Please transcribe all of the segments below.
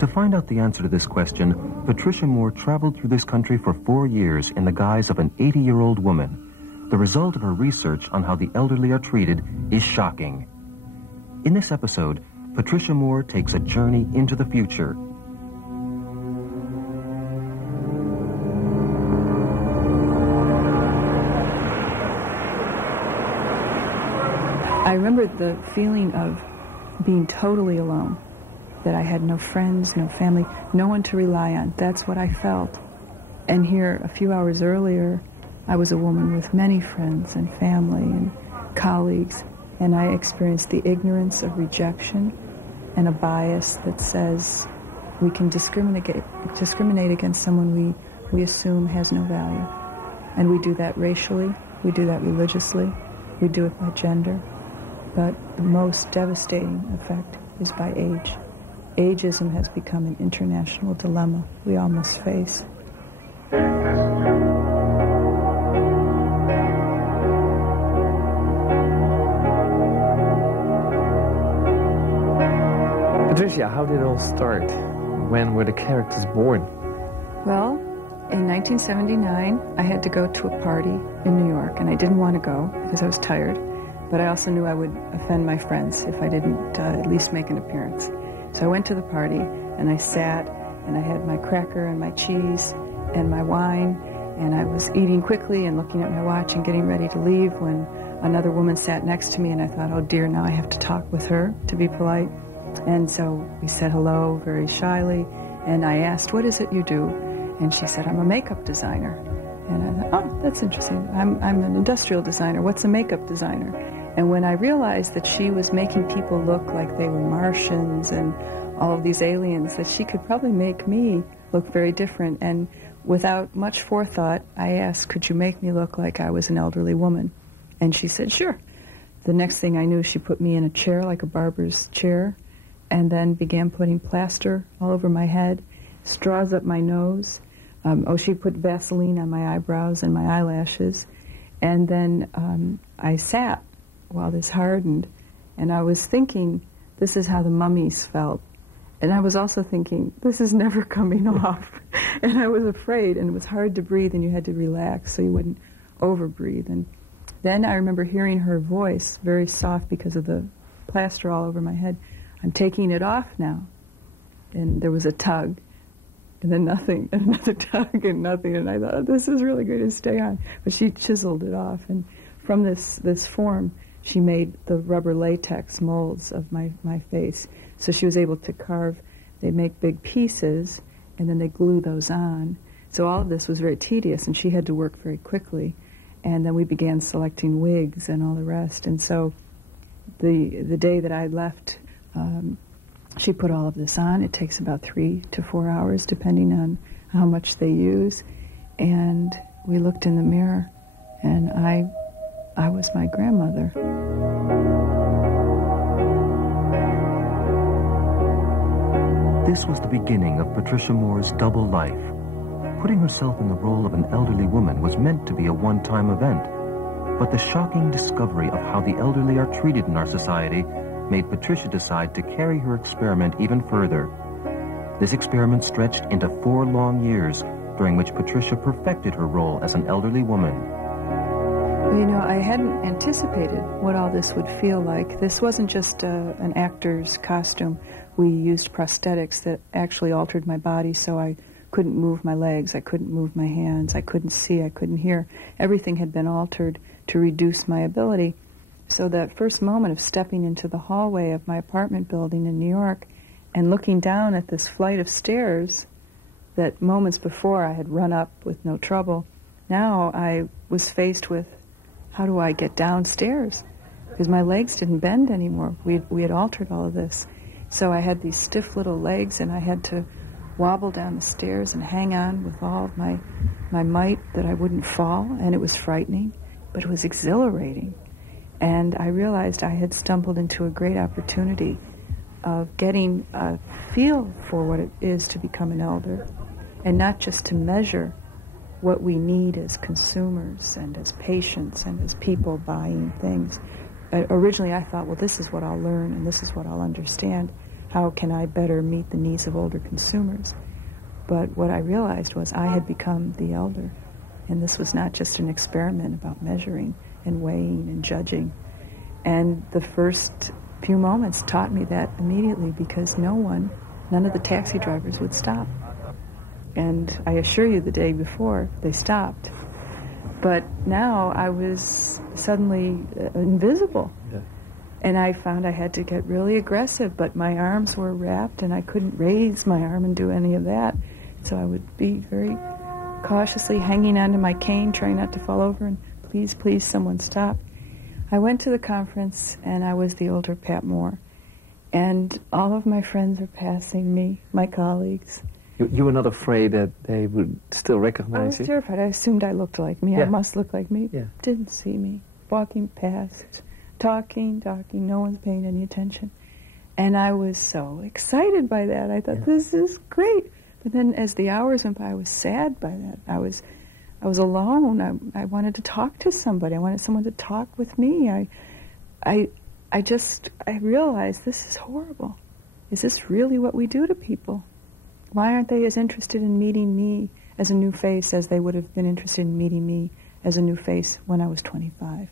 To find out the answer to this question, Patricia Moore traveled through this country for 4 years in the guise of an 80-year-old woman. The result of her research on how the elderly are treated is shocking. In this episode, Patricia Moore takes a journey into the future. I remember the feeling of being totally alone, that I had no friends, no family, no one to rely on. That's what I felt. And here, a few hours earlier, I was a woman with many friends and family and colleagues, and I experienced the ignorance of rejection and a bias that says we can discriminate against someone we assume has no value. And we do that racially, we do that religiously, we do it by gender. But the most devastating effect is by age. Ageism has become an international dilemma we all must face. Patricia, how did it all start? When were the characters born? Well, in 1979, I had to go to a party in New York, and I didn't want to go because I was tired. But I also knew I would offend my friends if I didn't at least make an appearance. So I went to the party, and I sat, and I had my cracker and my cheese and my wine, and I was eating quickly and looking at my watch and getting ready to leave when another woman sat next to me, and I thought, oh dear, now I have to talk with her to be polite. And so we said hello very shyly, and I asked, what is it you do? And she said, I'm a makeup designer. And I thought, oh, that's interesting. I'm an industrial designer. What's a makeup designer? And when I realized that she was making people look like they were Martians and all of these aliens, that she could probably make me look very different. And without much forethought, I asked, could you make me look like I was an elderly woman? And she said, sure. The next thing I knew, she put me in a chair, like a barber's chair, and then began putting plaster all over my head, straws up my nose. She put Vaseline on my eyebrows and my eyelashes. And then I sat while this hardened, and I was thinking, this is how the mummies felt. And I was also thinking, this is never coming off. And I was afraid, and it was hard to breathe, and you had to relax so you wouldn't overbreathe. And then I remember hearing her voice, very soft because of the plaster all over my head, I'm taking it off now. And there was a tug, and then nothing, and another tug, and nothing. And I thought, oh, this is really going to stay on. But she chiseled it off, and from this form, she made the rubber latex molds of my face. So she was able to carve, they make big pieces, and then they glue those on. So all of this was very tedious, and she had to work very quickly. And then we began selecting wigs and all the rest. And so the day that I left, she put all of this on. It takes about 3 to 4 hours, depending on how much they use. And we looked in the mirror, and I was my grandmother. This was the beginning of Patricia Moore's double life. Putting herself in the role of an elderly woman was meant to be a one-time event, but the shocking discovery of how the elderly are treated in our society made Patricia decide to carry her experiment even further. This experiment stretched into 4 long years, during which Patricia perfected her role as an elderly woman. Well, you know, I hadn't anticipated what all this would feel like. This wasn't just an actor's costume. We used prosthetics that actually altered my body, so I couldn't move my legs, I couldn't move my hands, I couldn't see, I couldn't hear. Everything had been altered to reduce my ability. So that first moment of stepping into the hallway of my apartment building in New York and looking down at this flight of stairs that moments before I had run up with no trouble, now I was faced with, how do I get downstairs? Because my legs didn't bend anymore. We had altered all of this. So I had these stiff little legs, and I had to wobble down the stairs and hang on with all of my might that I wouldn't fall, and it was frightening, but it was exhilarating. And I realized I had stumbled into a great opportunity of getting a feel for what it is to become an elder, and not just to measure what we need as consumers and as patients and as people buying things. Originally I thought, well, this is what I'll learn and this is what I'll understand. how can I better meet the needs of older consumers? But what I realized was I had become the elder, and this was not just an experiment about measuring and weighing and judging. And the first few moments taught me that immediately, because none of the taxi drivers would stop. And I assure you, the day before, they stopped. But now I was suddenly invisible. Yeah. And I found I had to get really aggressive, but my arms were wrapped and I couldn't raise my arm and do any of that. So I would be very cautiously hanging onto my cane, trying not to fall over, and please, please, someone stop. I went to the conference, and I was the older Pat Moore. And all of my friends are passing me, my colleagues. You were not afraid that they would still recognize you? I was terrified. I assumed I looked like me. Yeah. I must look like me. Yeah. Didn't see me. Walking past, talking, no one's paying any attention. And I was so excited by that. I thought, this is great. But then as the hours went by, I was sad by that. I was alone. I wanted to talk to somebody. I wanted someone to talk with me. I realized this is horrible. Is this really what we do to people? Why aren't they as interested in meeting me as a new face as they would have been interested in meeting me as a new face when I was 25?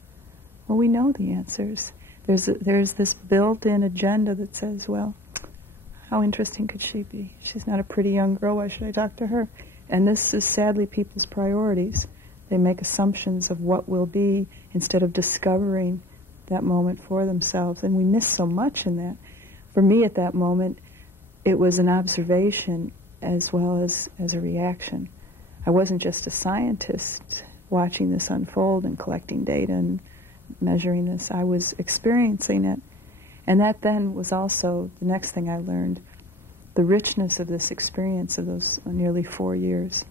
Well, we know the answers. There's this built-in agenda that says, well, how interesting could she be? She's not a pretty young girl. Why should I talk to her? And this is sadly people's priorities. They make assumptions of what will be instead of discovering that moment for themselves. And we miss so much in that. For me at that moment, it was an observation as well as a reaction. I wasn't just a scientist watching this unfold and collecting data and measuring this. I was experiencing it. And that then was also the next thing I learned. The richness of this experience of those nearly 4 years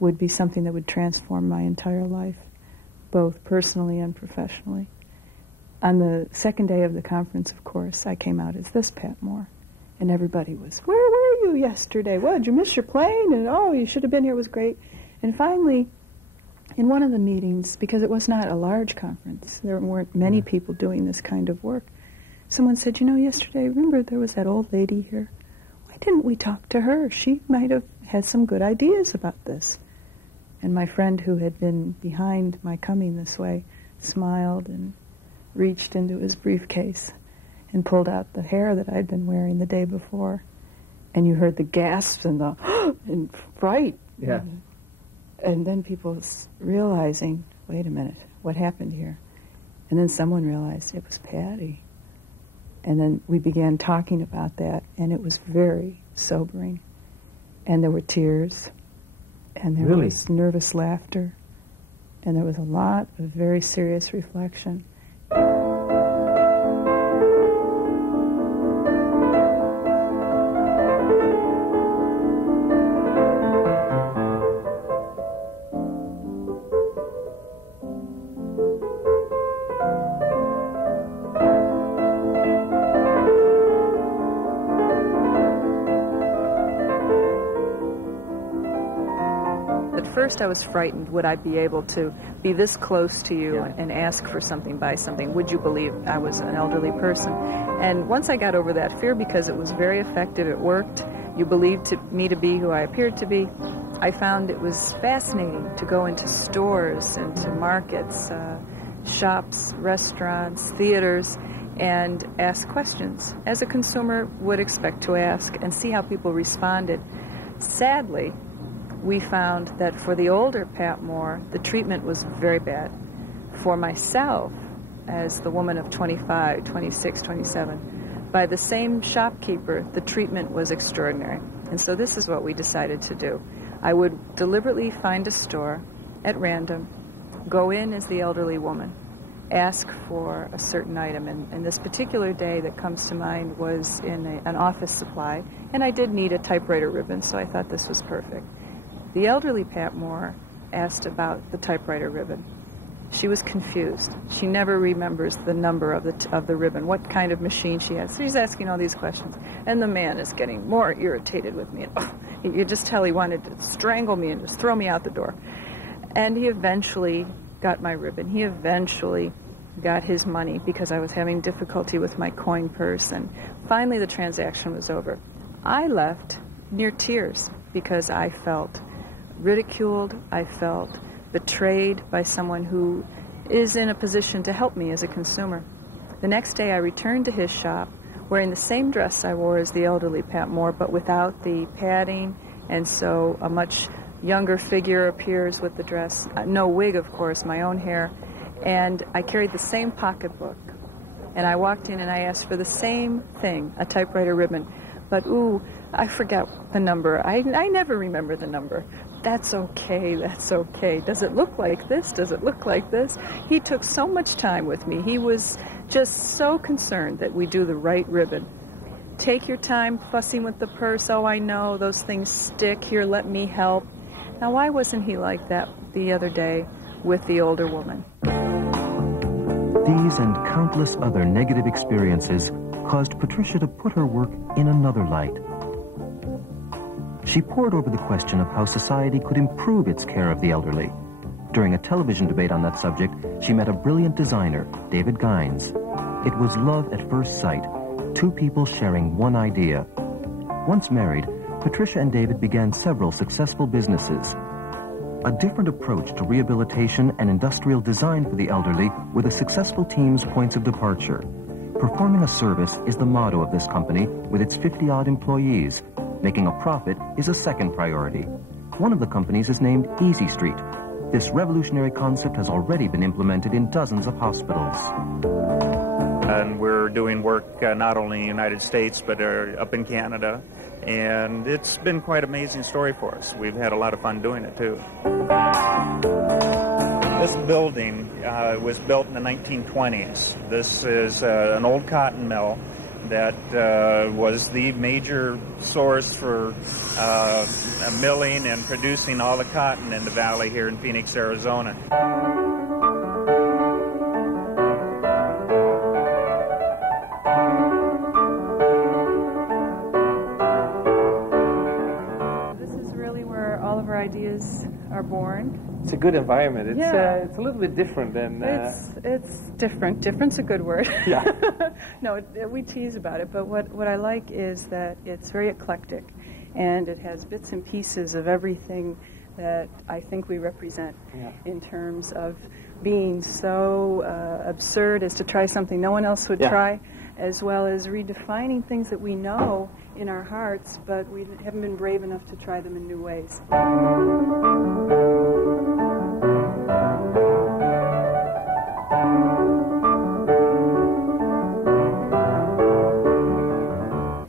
would be something that would transform my entire life, both personally and professionally. On the second day of the conference, of course, I came out as this Pat Moore. And everybody was, where were you yesterday? What, did you miss your plane? And, oh, you should have been here, it was great. And finally, in one of the meetings, because it was not a large conference, there weren't many people doing this kind of work, someone said, yesterday, remember there was that old lady here? Why didn't we talk to her? She might have had some good ideas about this. And my friend who had been behind my coming this way smiled and reached into his briefcase and pulled out the hair that I'd been wearing the day before. And you heard the gasps and the and fright. Yeah. And then people realizing, wait a minute, what happened here? And then someone realized it was Patty. And then we began talking about that, and it was very sobering. And there were tears, and there was nervous laughter, and there was a lot of very serious reflection. First I was frightened. Would I be able to be this close to you and ask for something, buy something? Would you believe I was an elderly person? And once I got over that fear, because it was very effective, it worked, you believed me to be who I appeared to be, I found it was fascinating to go into stores, into markets, shops, restaurants, theaters, and ask questions, as a consumer would expect to ask, and see how people responded. Sadly, we found that for the older Pat Moore, the treatment was very bad. For myself, as the woman of 25, 26, 27, by the same shopkeeper, the treatment was extraordinary. And so this is what we decided to do. I would deliberately find a store at random, go in as the elderly woman, ask for a certain item. And this particular day that comes to mind was in an office supply, and I did need a typewriter ribbon, so I thought this was perfect. The elderly Pat Moore asked about the typewriter ribbon. She was confused. She never remembers the number of the ribbon, what kind of machine she has. So she's asking all these questions. And the man is getting more irritated with me. You just tell he wanted to strangle me and just throw me out the door. And he eventually got my ribbon. He eventually got his money because I was having difficulty with my coin purse, and finally the transaction was over. I left near tears because I felt ridiculed, I felt betrayed by someone who is in a position to help me as a consumer. The next day I returned to his shop wearing the same dress I wore as the elderly Pat Moore, but without the padding, and so a much younger figure appears with the dress. No wig, of course, my own hair. And I carried the same pocketbook. And I walked in and I asked for the same thing, a typewriter ribbon. But, I forgot the number. I never remember the number. That's okay, that's okay. Does it look like this? Does it look like this? He took so much time with me. He was just so concerned that we do the right ribbon. Take your time fussing with the purse. Oh, I know, those things stick. Here, let me help. Now, why wasn't he like that the other day with the older woman? These and countless other negative experiences caused Patricia to put her work in another light. She pored over the question of how society could improve its care of the elderly. During a television debate on that subject, she met a brilliant designer, David Gines. It was love at first sight, two people sharing one idea. Once married, Patricia and David began several successful businesses. A different approach to rehabilitation and industrial design for the elderly were the successful team's points of departure. Performing a service is the motto of this company with its 50-odd employees. Making a profit is a second priority. One of the companies is named Easy Street. This revolutionary concept has already been implemented in dozens of hospitals. And we're doing work not only in the United States, but up in Canada. And it's been quite an amazing story for us. We've had a lot of fun doing it, too. This building was built in the 1920s. This is an old cotton mill that was the major source for milling and producing all the cotton in the valley here in Phoenix, Arizona. Ideas are born. It's a good environment. It's Yeah. it's a little bit different than. It's different. Different's a good word. Yeah. No, we tease about it, but what I like is that it's very eclectic, and it has bits and pieces of everything that I think we represent in terms of being so absurd as to try something no one else would try, as well as redefining things that we know in our hearts, but we haven't been brave enough to try them in new ways.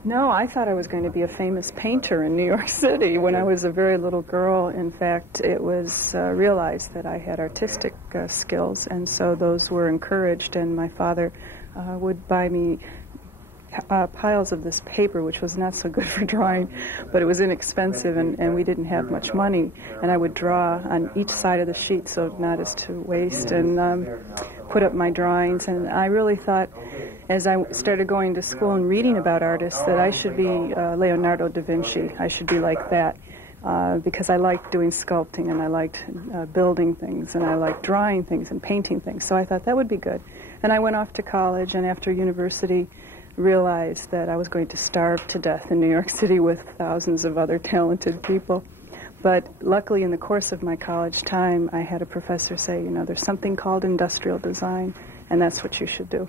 No, I thought I was going to be a famous painter in New York City when I was a very little girl. In fact, it was realized that I had artistic skills, and so those were encouraged, and my father would buy me piles of this paper, which was not so good for drawing, but it was inexpensive, and we didn't have much money, and I would draw on each side of the sheet so not as to waste, and put up my drawings. And I really thought, as I started going to school and reading about artists, that I should be Leonardo da Vinci. I should be like that, because I liked doing sculpting, and I liked building things, and I liked drawing things and painting things, so I thought that would be good. And I went off to college, and after university realized that I was going to starve to death in New York City with thousands of other talented people. But luckily, in the course of my college time, I had a professor say, there's something called industrial design, and that's what you should do.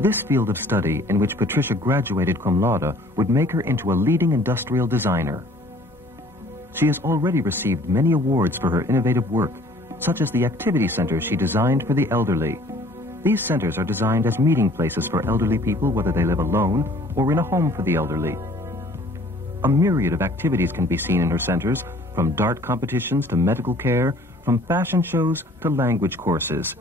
This field of study, in which Patricia graduated cum laude, would make her into a leading industrial designer. She has already received many awards for her innovative work, such as the activity centers she designed for the elderly. These centers are designed as meeting places for elderly people, whether they live alone or in a home for the elderly. A myriad of activities can be seen in her centers, from dart competitions to medical care, from fashion shows to language courses.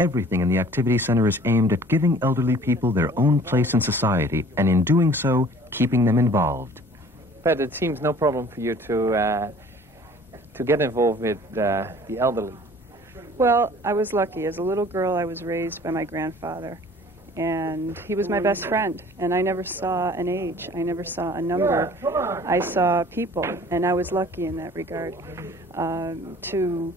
Everything in the activity center is aimed at giving elderly people their own place in society, and in doing so, keeping them involved. But it seems no problem for you to get involved with the elderly. Well, I was lucky. As a little girl, I was raised by my grandfather, and he was my best friend, and I never saw an age. I never saw a number. I saw people, and I was lucky in that regard to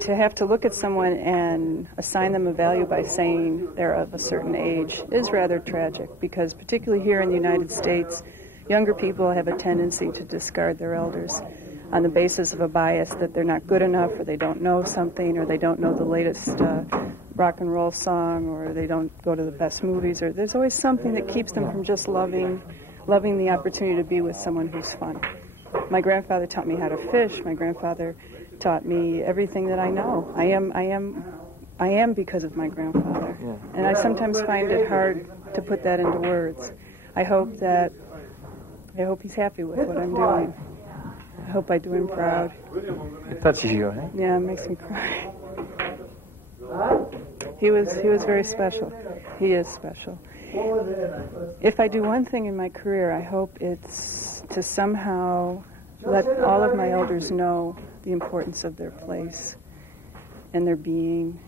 to have to look at someone and assign them a value by saying they're of a certain age is rather tragic, because particularly here in the United States, younger people have a tendency to discard their elders on the basis of a bias that they're not good enough, or they don't know something, or they don't know the latest rock and roll song, or they don't go to the best movies, or there's always something that keeps them from just loving the opportunity to be with someone who's fun. My grandfather taught me how to fish. My grandfather taught me everything that I know. I am because of my grandfather. Yeah. And I sometimes find it hard to put that into words. I hope he's happy with what I'm doing. I hope I do him proud. It touches you, eh? Yeah, it makes me cry. He was very special. He is special. If I do one thing in my career, I hope it's to somehow let all of my elders know the importance of their place and their being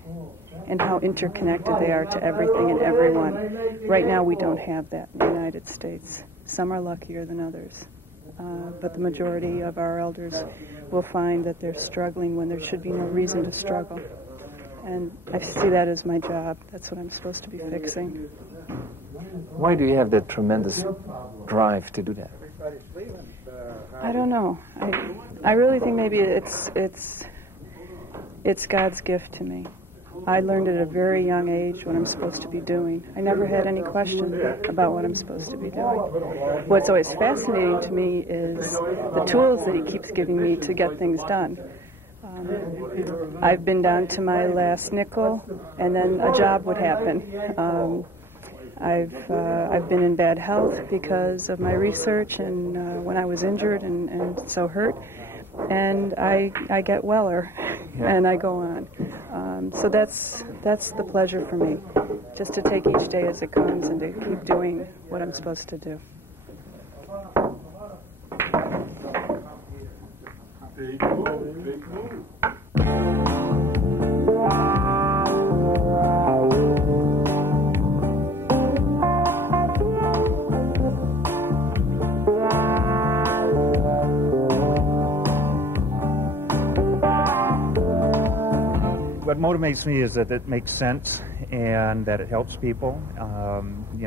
and how interconnected they are to everything and everyone. Right now we don't have that in the United States. Some are luckier than others. But the majority of our elders will find that they're struggling when there should be no reason to struggle. And I see that as my job. That's what I'm supposed to be fixing. Why do you have that tremendous drive to do that? I don't know. I really think maybe it's God's gift to me. I learned at a very young age what I'm supposed to be doing. I never had any question about what I'm supposed to be doing. What's always fascinating to me is the tools that he keeps giving me to get things done. I've been down to my last nickel, and then a job would happen. I've been in bad health because of my research, and when I was injured and so hurt, and I get weller, and I go on. So that's the pleasure for me, just to take each day as it comes and to keep doing what I'm supposed to do. What motivates me is that it makes sense and that it helps people.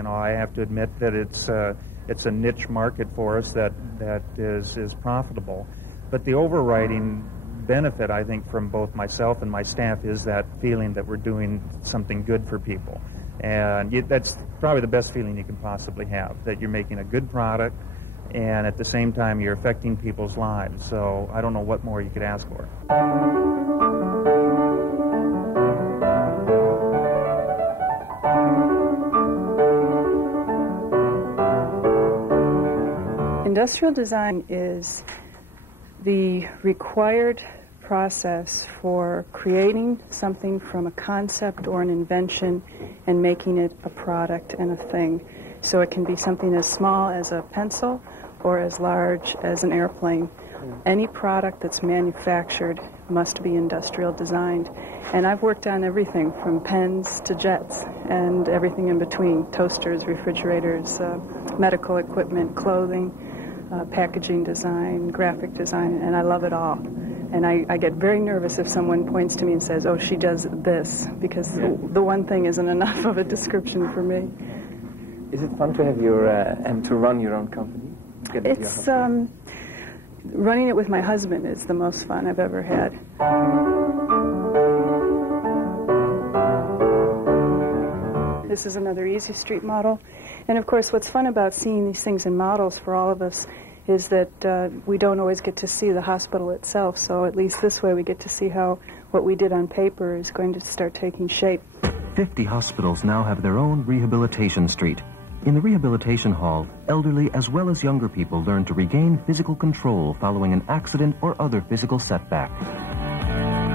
I have to admit that it's a niche market for us that is profitable. But the overriding benefit, I think, from both myself and my staff is that feeling that we're doing something good for people. And that's probably the best feeling you can possibly have, that you're making a good product and at the same time you're affecting people's lives. So I don't know what more you could ask for. Industrial design is the required process for creating something from a concept or an invention and making it a product and a thing. So it can be something as small as a pencil or as large as an airplane. Any product that's manufactured must be industrial designed. And I've worked on everything from pens to jets and everything in between: toasters, refrigerators, medical equipment, clothing, packaging design, graphic design, and I love it all. And I get very nervous if someone points to me and says, "Oh, she does this," because the one thing isn't enough of a description for me. Is it fun to have your and to run your own company? It's running it with my husband is the most fun I've ever had. This is another Easy Street model. And of course, what's fun about seeing these things in models for all of us is that we don't always get to see the hospital itself. So at least this way we get to see how what we did on paper is going to start taking shape. 50 hospitals now have their own rehabilitation street. In the rehabilitation hall, elderly as well as younger people learn to regain physical control following an accident or other physical setback.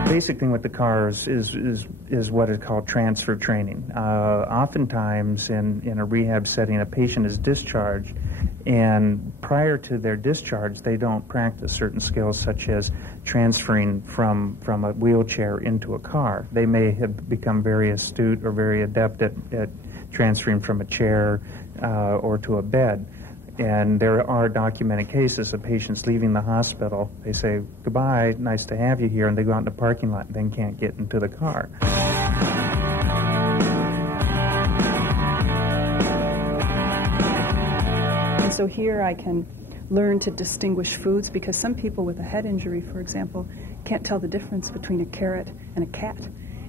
The basic thing with the cars is what is called transfer training. Oftentimes in a rehab setting, a patient is discharged, and prior to their discharge, they don't practice certain skills such as transferring from a wheelchair into a car. They may have become very astute or very adept at transferring from a chair or to a bed. And there are documented cases of patients leaving the hospital. They say, goodbye, nice to have you here, and they go out in the parking lot and then can't get into the car. And so here I can learn to distinguish foods, because some people with a head injury, for example, can't tell the difference between a carrot and a cat.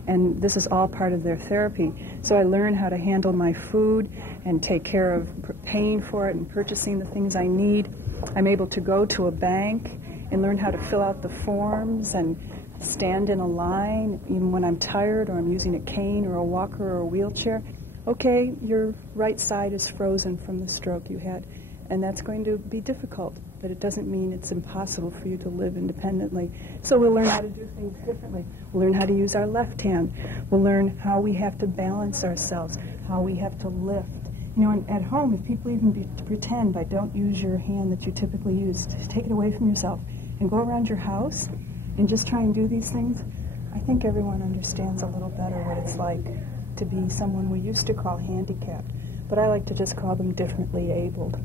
And this is all part of their therapy. So I learn how to handle my food and take care of paying for it and purchasing the things I need. I'm able to go to a bank and learn how to fill out the forms and stand in a line even when I'm tired or I'm using a cane or a walker or a wheelchair. Okay, your right side is frozen from the stroke you had, and that's going to be difficult, but it doesn't mean it's impossible for you to live independently. So we'll learn how to do things differently. We'll learn how to use our left hand. We'll learn how we have to balance ourselves, how we have to lift. You know, at home, if people even pretend by don't use your hand that you typically use, just take it away from yourself and go around your house and just try and do these things, I think everyone understands a little better what it's like to be someone we used to call handicapped, but I like to just call them differently abled.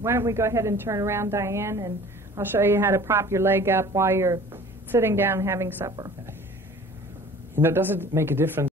Why don't we go ahead and turn around, Diane, and I'll show you how to prop your leg up while you're sitting down having supper. You know, does it make a difference